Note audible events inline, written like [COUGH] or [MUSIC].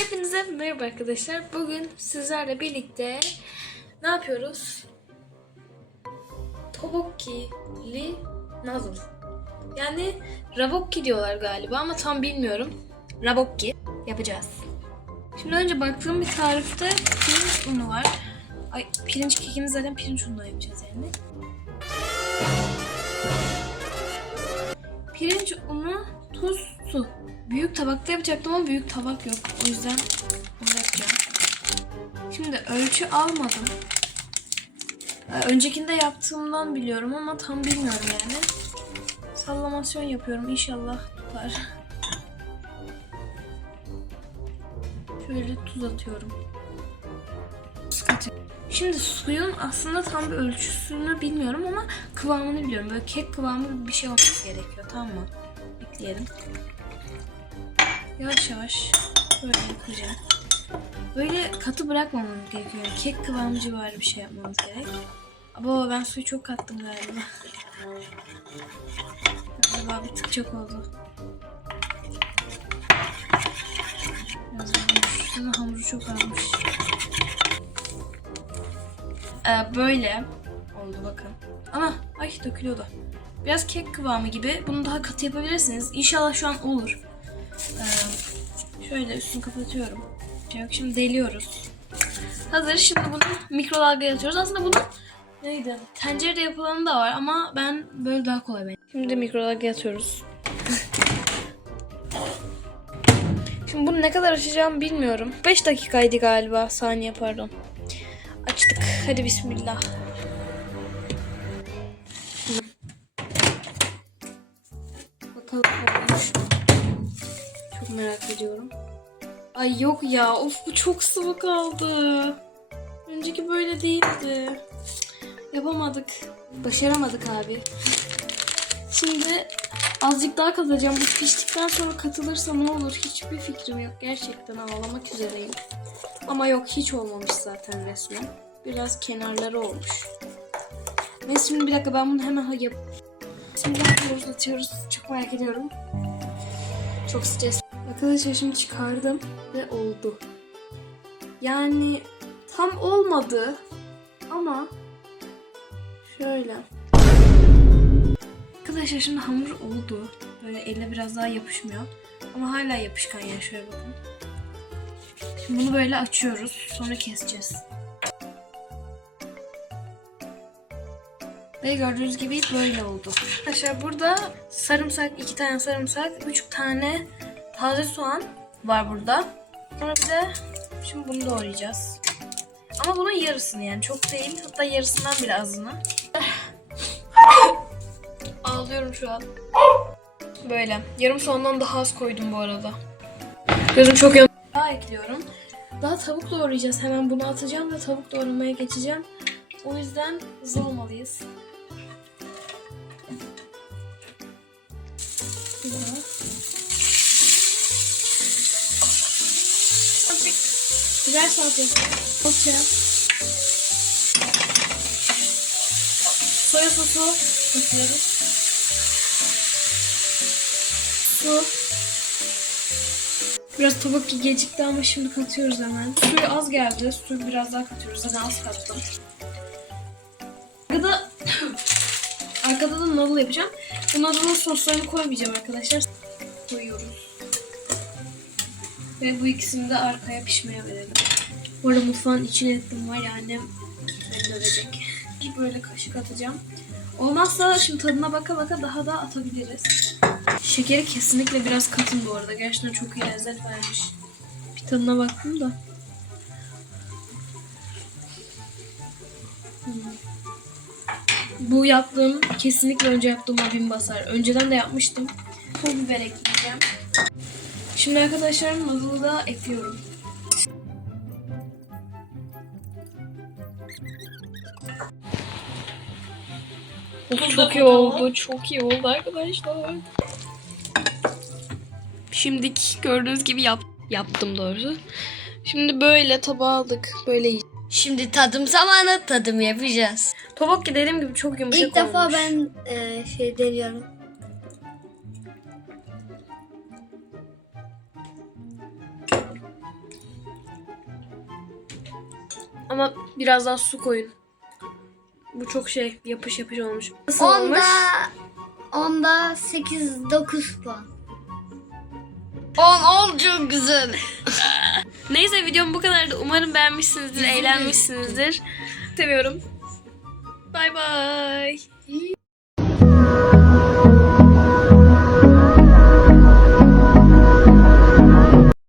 Hepinize merhaba arkadaşlar. Bugün sizlerle birlikte ne yapıyoruz? Tobokkili noodle. Yani rabokki diyorlar galiba ama tam bilmiyorum. Rabokki yapacağız. Şimdi önce baktığım bir tarifte pirinç unu var. Ay pirinç kekini zaten pirinç unundan yapacağız yani. Pirinç unu, tuz, su. Büyük tabakta yapacaktım ama büyük tabak yok. O yüzden bunu yapacağım. Şimdi ölçü almadım. Ee, Öncekinde yaptığımdan biliyorum ama tam bilmiyorum yani. Sallamasyon yapıyorum. İnşallah tutar. Şöyle tuz atıyorum. Şimdi suyun aslında tam bir ölçüsünü bilmiyorum ama kıvamını biliyorum. Böyle kek kıvamı bir şey olması gerekiyor. Tamam mı? Ekleyelim. Yavaş yavaş böyle yapacağım. Böyle katı bırakmamamız gerekiyor. Yani kek kıvamı civarı bir şey yapmamız gerek. Abo ben suyu çok kattım galiba. Galiba bir tık çok oldu. Biraz hamuru çok almış. Ee, böyle oldu bakın. Ama ay dökülüyordu. Biraz kek kıvamı gibi. Bunu daha katı yapabilirsiniz. İnşallah şu an olur. Ee, şöyle üstünü kapatıyorum. Şey yok, Şimdi deliyoruz. Hazır. Şimdi bunu mikrodalgaya atıyoruz. Aslında bunun neydi? Tencerede yapılanı da var ama ben böyle daha kolay benim. Şimdi mikrodalgaya atıyoruz. [LAUGHS] Şimdi bunu ne kadar açacağımı bilmiyorum. 5 dakikaydı galiba. Saniye pardon. Açtık. Hadi bismillah. Bakalım? Merak ediyorum. Ay yok ya. Of bu çok sıvı kaldı. Önceki böyle değildi. Yapamadık. Başaramadık abi. Şimdi azıcık daha katacağım. Bu piştikten sonra katılırsa ne olur hiçbir fikrim yok. Gerçekten ağlamak üzereyim. Ama yok hiç olmamış zaten resmen. Biraz kenarları olmuş. Neyse şimdi bir dakika ben bunu hemen yap. Şimdi atıyoruz atıyoruz. Çok merak ediyorum. Çok stres. Arkadaşlar şimdi çıkardım ve oldu. Yani tam olmadı ama şöyle. Arkadaşlar şimdi hamur oldu. Böyle elle biraz daha yapışmıyor. Ama hala yapışkan yani şöyle bakın. Şimdi bunu böyle açıyoruz. Sonra keseceğiz. Ve gördüğünüz gibi böyle oldu. Arkadaşlar burada sarımsak, iki tane sarımsak, üç tane taze soğan var burada. Sonra bir de şimdi bunu doğrayacağız. Ama bunun yarısını yani çok değil. Hatta yarısından bile azını. [COUGHS] Ağlıyorum şu an. Böyle. Yarım soğandan daha az koydum bu arada. Gözüm çok yan. Daha ekliyorum. Daha tavuk doğrayacağız. Hemen bunu atacağım ve tavuk doğramaya geçeceğim. O yüzden hızlı olmalıyız. Bunu. Biber salçası. Salça. Soya sosu katıyoruz. Su. Biraz tabak gecikti ama şimdi katıyoruz hemen. Suyu az geldi. Suyu biraz daha katıyoruz. Zaten az kattım. Arkada arkada da noodle yapacağım. Bu noodle'ın soslarını koymayacağım arkadaşlar. Koyuyoruz. Ve bu ikisini de arkaya pişmeye verelim. Bu arada mutfağın içine ettim var ya annem beni dövecek. Böyle kaşık atacağım. Olmazsa şimdi tadına baka baka daha da atabiliriz. Şekeri kesinlikle biraz katın bu arada. Gerçekten çok iyi lezzet vermiş. Bir tadına baktım da. Bu yaptığım kesinlikle önce yaptığım abim basar. Önceden de yapmıştım. Pul biber ekleyeceğim. Şimdi arkadaşlar noodle'ı da ekliyorum. Of, çok iyi oldu. Çok iyi oldu arkadaşlar. Şimdik gördüğünüz gibi yap, yaptım doğrusu. Şimdi böyle tabağa aldık. Böyle Şimdi tadım zamanı tadım yapacağız. Tobokki dediğim gibi çok yumuşak İlk defa olmuş. ben e, şey deniyorum. Ama biraz daha su koyun. Bu çok şey yapış yapış olmuş. Nasıl olmuş? Onda onda 8 9 puan. 10 10 çok güzel. [LAUGHS] Neyse videom bu kadardı. Umarım beğenmişsinizdir, eğlenmişsinizdir. Seviyorum. Bay bay.